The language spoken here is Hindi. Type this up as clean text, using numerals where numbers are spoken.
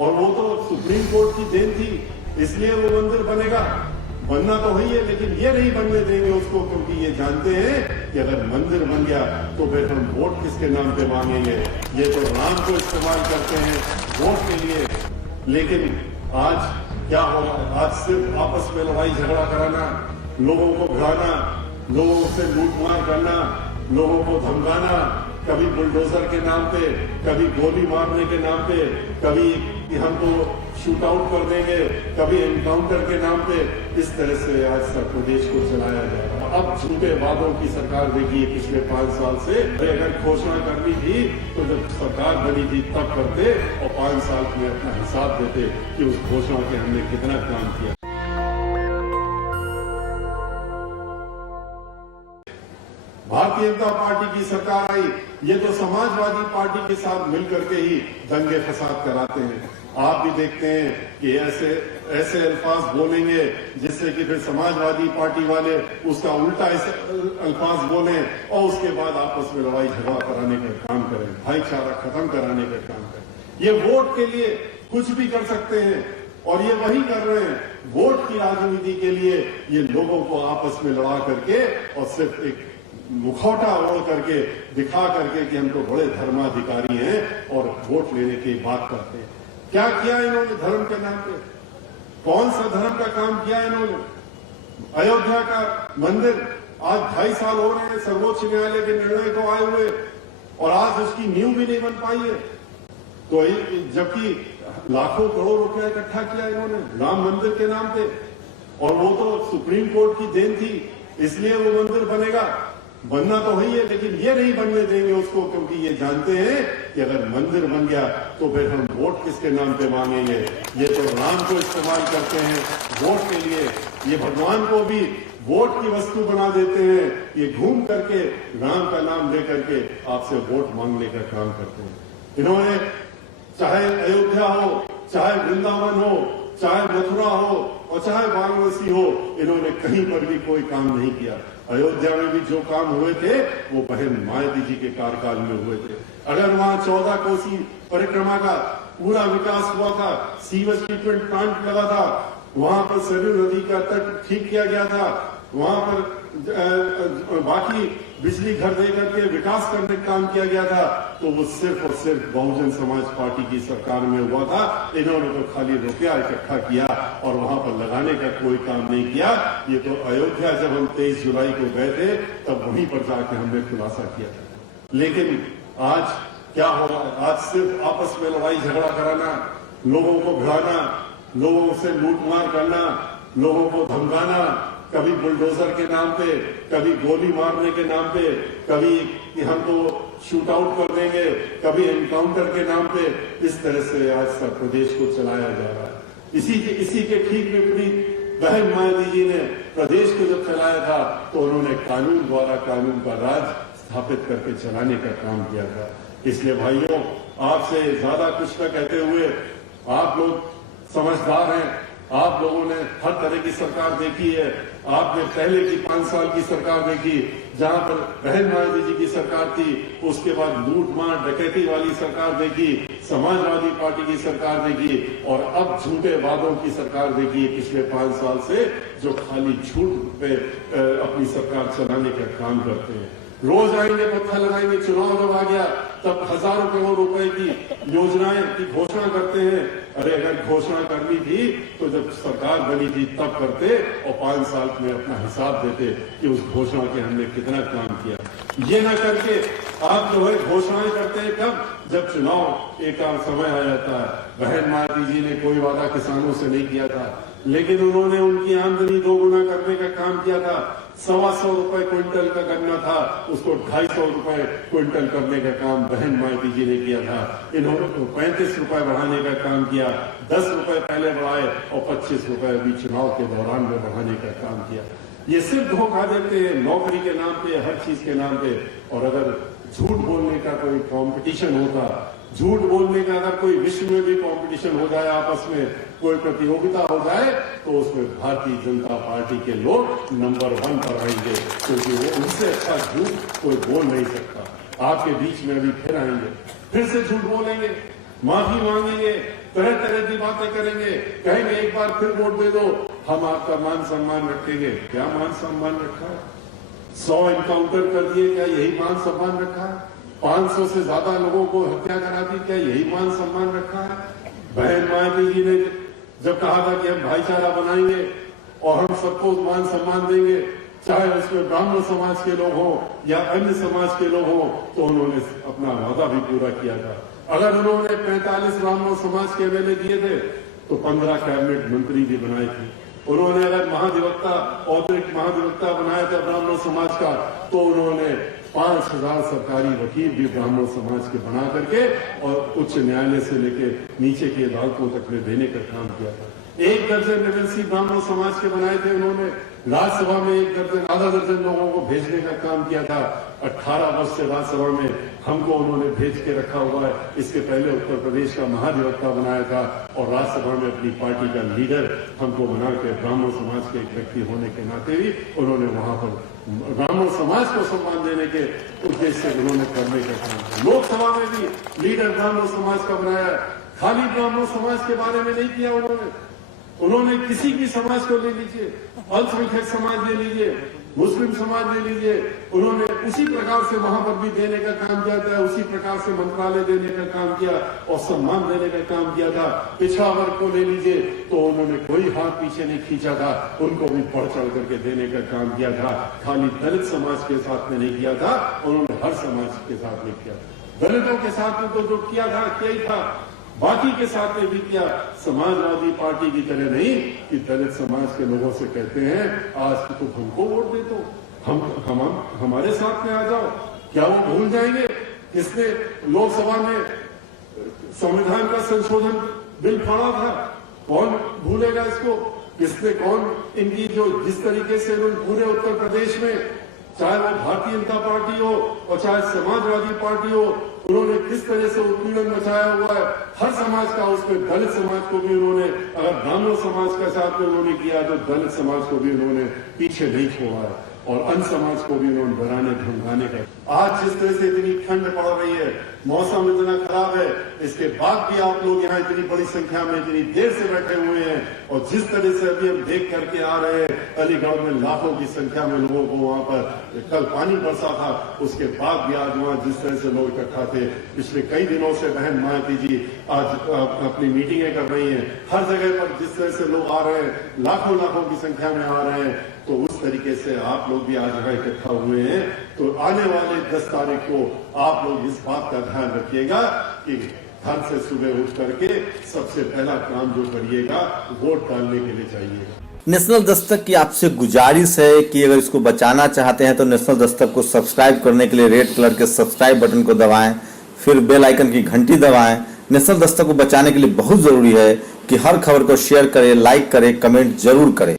और वो तो सुप्रीम कोर्ट की देन थी, इसलिए वो मंदिर बनेगा। बनना तो वही है, लेकिन ये नहीं बनने देंगे उसको, क्योंकि ये जानते हैं कि अगर मंदिर बन गया तो फिर हम वोट किसके नाम पे मांगेंगे। ये तो राम को इस्तेमाल करते हैं वोट के लिए। लेकिन आज क्या हो रहा है? आज सिर्फ आपस में लड़ाई झगड़ा कराना, लोगों को भिड़ाना, लोगों से लूटमार करना, लोगों को धमकाना, कभी बुलडोजर के नाम पे, कभी गोली मारने के नाम पे, कभी हमको शूट आउट कर देंगे, कभी एनकाउंटर के नाम पे, इस तरह से आज तक प्रदेश को चलाया जा रहा है। अब झूठे वादों की सरकार देखिए पिछले 5 साल से। अगर घोषणा करनी थी तो जब सरकार बनी थी तब करते और 5 साल में अपना हिसाब देते कि उस घोषणा के हमने कितना काम किया। भारतीय जनता पार्टी की सरकार आई, ये तो समाजवादी पार्टी के साथ मिलकर के ही दंगे फसाद कराते हैं। आप भी देखते हैं कि ऐसे अल्फाज बोलेंगे जिससे कि फिर समाजवादी पार्टी वाले उसका उल्टा अल्फाज बोले और उसके बाद आपस में लड़ाई झगड़ा कराने का काम करें, भाईचारा खत्म कराने का काम करें। ये वोट के लिए कुछ भी कर सकते हैं और ये वही कर रहे हैं। वोट की राजनीति के लिए ये लोगों को आपस में लड़ा करके और सिर्फ एक मुखौटा ओढ़ करके दिखा करके कि हम तो बड़े धर्माधिकारी हैं और वोट लेने की बात करते हैं। क्या किया इन्होंने धर्म के नाम पे? कौन सा धर्म का काम किया इन्होंने? अयोध्या का मंदिर आज 2.5 साल हो रहे हैं सर्वोच्च न्यायालय के निर्णय को आए हुए और आज उसकी नींव भी नहीं बन पाई है। तो जबकि लाखों करोड़ रुपया इकट्ठा किया इन्होंने राम मंदिर के नाम पे, और वो तो सुप्रीम कोर्ट की देन थी, इसलिए वो मंदिर बनेगा। बनना तो वही है, लेकिन ये नहीं बनने देंगे उसको, क्योंकि ये जानते हैं कि अगर मंदिर बन गया तो फिर हम वोट किसके नाम पे मांगेंगे। ये तो राम को इस्तेमाल करते हैं वोट के लिए। ये भगवान को भी वोट की वस्तु बना देते हैं। ये घूम करके राम का नाम लेकर के आपसे वोट मांगने का काम करते हैं। इन्होंने चाहे अयोध्या हो, चाहे वृंदावन हो, चाहे मथुरा हो और चाहे वाराणसी हो, इन्होंने कहीं पर भी कोई काम नहीं किया। अयोध्या में भी जो काम हुए थे वो बहन मायावती जी के कार्यकाल में हुए थे। अगर वहां 14 कोसी परिक्रमा का पूरा विकास हुआ था, सीवेज ट्रीटमेंट प्लांट लगा था, वहां पर सरयू नदी का तट ठीक किया गया था, वहां पर बाकी बिजली घर दे करके विकास करने का काम किया गया था, तो वो सिर्फ और सिर्फ बहुजन समाज पार्टी की सरकार में हुआ था। इन्होंने तो खाली रुपया इकट्ठा किया और वहां पर लगाने का कोई काम नहीं किया। ये तो अयोध्या जब हम 23 जुलाई को गए थे तब वहीं पर जाके हमने खुलासा किया था। लेकिन आज क्या हो रहा है? आज सिर्फ आपस में लड़ाई झगड़ा कराना, लोगों को भिड़ाना, लोगों से लूटमार करना, लोगों को धमकाना, कभी बुलडोजर के नाम पे, कभी गोली मारने के नाम पे, कभी हमको शूट आउट कर देंगे, कभी एनकाउंटर के नाम पे, इस तरह से आज तक प्रदेश को चलाया जा रहा है। इसी के ठीक विपरीत बहन मायावती जी ने प्रदेश को जब चलाया था तो उन्होंने कानून द्वारा कानून का राज स्थापित करके चलाने का काम किया था। इसलिए भाइयों, आपसे ज्यादा कुछ न कहते हुए, आप लोग समझदार हैं, आप लोगों ने हर तरह की सरकार देखी है। आपने पहले की 5 साल की सरकार देखी जहां पर बहन मायावती जी की सरकार थी, उसके बाद लूटमार डकैती वाली सरकार देखी, समाजवादी पार्टी की सरकार देखी और अब झूठे वादों की सरकार देखी पिछले 5 साल से, जो खाली झूठ पे अपनी सरकार चलाने का काम करते हैं। रोज आएंगे, पत्थर लगाएंगे, चुनाव जब आ गया तब हजारों करोड़ रुपए की योजनाएं की घोषणा करते हैं। अरे अगर घोषणा करनी थी तो जब सरकार बनी थी तब करते और 5 साल में अपना हिसाब देते कि उस घोषणा के हमने कितना काम किया। ये न करके आप जो है घोषणाएं करते हैं कब? जब चुनाव एक समय आ जाता है। बहन मायावती जी ने कोई वादा किसानों से नहीं किया था, लेकिन उन्होंने उनकी आमदनी 2 गुना करने का काम किया था। 125 रुपए क्विंटल का गन्ना था, उसको 250 रुपए क्विंटल करने का काम बहन मायावती जी ने किया था। इन्होंने 35 रुपए बढ़ाने का काम किया, 10 रुपए पहले बढ़ाए और 25 रुपए अभी चुनाव के दौरान में बढ़ाने का काम किया। ये सिर्फ धोखा देते हैं नौकरी के नाम पे, हर चीज के नाम पे। और अगर झूठ बोलने का कोई कंपटीशन होता, झूठ बोलने का अगर कोई विश्व में भी कंपटीशन हो जाए, आपस में कोई प्रतियोगिता हो जाए, तो उसमें भारतीय जनता पार्टी के लोग नंबर 1 पर आएंगे, क्योंकि वो उनसे अच्छा झूठ कोई बोल नहीं सकता। आपके बीच में अभी फिर आएंगे, फिर से झूठ बोलेंगे, माफी मांगेंगे, तरह तरह की बातें करेंगे, कहेंगे एक बार फिर वोट दे दो, हम आपका मान सम्मान रखेंगे। क्या मान सम्मान रखा है? 100 एनकाउंटर कर दिए, क्या यही मान सम्मान रखा है? 500 से ज्यादा लोगों को हत्या करा दी, क्या यही मान सम्मान रखा है? बहन मायावती जी ने जब कहा था कि हम भाईचारा बनाएंगे और हम सबको मान सम्मान देंगे, चाहे उसमें ब्राह्मण समाज के लोग हों या अन्य समाज के लोग हों, तो उन्होंने अपना वादा भी पूरा किया था। अगर उन्होंने 45 ब्राह्मण समाज के एमएलए दिए थे तो 15 कैबिनेट मंत्री भी बनाए थे। उन्होंने अगर महाधिवक्ता, अतिरिक्त महाधिवक्ता बनाया था ब्राह्मण समाज का, तो उन्होंने 5000 सरकारी वकील भी ब्राह्मण समाज के बना करके और उच्च न्यायालय से लेकर नीचे की अदालतों तक में देने का काम किया था। 1 दर्जन एमएलसी ब्राह्मण समाज के बनाए थे उन्होंने। राज्यसभा में 1 दर्जन, आधा दर्जन लोगों को भेजने का काम किया था। 18 वर्ष से राज्यसभा में हमको उन्होंने भेज के रखा हुआ है। इसके पहले उत्तर प्रदेश का महाधिवक्ता बनाया था और राज्यसभा में अपनी पार्टी का लीडर हमको बना के ब्राह्मण समाज के एक व्यक्ति होने के नाते भी उन्होंने वहां पर ब्राह्मण समाज को सम्मान देने के उद्देश्य से उन्होंने करने का काम किया। लोकसभा में भी लीडर ब्राह्मण समाज का बनाया। खाली ब्राह्मण समाज के बारे में नहीं किया उन्होंने किसी भी समाज को ले लीजिए, अल्पसंख्यक समाज ले लीजिए, मुस्लिम समाज ले लीजिए, उन्होंने उसी प्रकार से वहां पर भी देने का काम किया था, उसी प्रकार से मंत्रालय देने का काम किया और सम्मान देने का काम किया था। पिछड़ा वर्ग को ले लीजिए तो उन्होंने कोई हाथ पीछे नहीं खींचा था, उनको भी बढ़ चढ़ करके देने का काम किया था। खाली दलित समाज के साथ में नहीं किया था, उन्होंने हर समाज के साथ में किया। दलितों के साथ में तो जो किया था क्या ही था, बाकी के साथ में भी किया। समाजवादी पार्टी की तरह नहीं कि दलित समाज के लोगों से कहते हैं आज तो हमको वोट दे दो, हम हमारे साथ में आ जाओ। क्या वो भूल जाएंगे किसने लोकसभा में संविधान का संशोधन बिल फाड़ा था? कौन भूलेगा इसको? किसने कौन इनकी जो जिस तरीके से पूरे उत्तर प्रदेश में, चाहे वो भारतीय जनता पार्टी हो और चाहे समाजवादी पार्टी हो, उन्होंने किस तरह से उत्पीड़न मचाया हुआ है हर समाज का। उसमें दलित समाज को भी उन्होंने, अगर ब्राह्मण समाज के साथ में उन्होंने किया तो दलित समाज को भी उन्होंने पीछे नहीं छोड़ा है और अन्य समाज को भी उन्होंने डराने धमकाने का। आज जिस तरह से इतनी ठंड पड़ रही है, मौसम इतना खराब है, इसके बाद भी आप लोग यहाँ इतनी बड़ी संख्या में इतनी देर से बैठे हुए हैं और जिस तरह से अभी हम देख करके आ रहे हैं, अलीगढ़ में लाखों की संख्या में लोगों को वहां पर कल पानी बरसा था, उसके बाद भी आज वहां जिस तरह से लोग इकट्ठा थे। पिछले कई दिनों से बहन मायावती जी आज अपनी मीटिंगें कर रही हैं, हर जगह पर जिस तरह से लोग आ रहे हैं, लाखों लाखों की संख्या में आ रहे हैं, तो उस तरीके से आप लोग भी आज यहाँ इकट्ठा हुए हैं। तो आने वाले 10 तारीख को आप लोग इस बात का ध्यान रखिएगा कि घर से सुबह उठ करके सबसे पहला काम जो करिएगा वोट डालने के लिए जाइएगा। नेशनल दस्तक की आपसे गुजारिश है कि अगर इसको बचाना चाहते हैं तो नेशनल दस्तक को सब्सक्राइब करने के लिए रेड कलर के सब्सक्राइब बटन को दबाएं, फिर बेल आइकन की घंटी दबाएं। नेशनल दस्तक को बचाने के लिए बहुत जरूरी है कि हर खबर को शेयर करें, लाइक करें, कमेंट जरूर करें।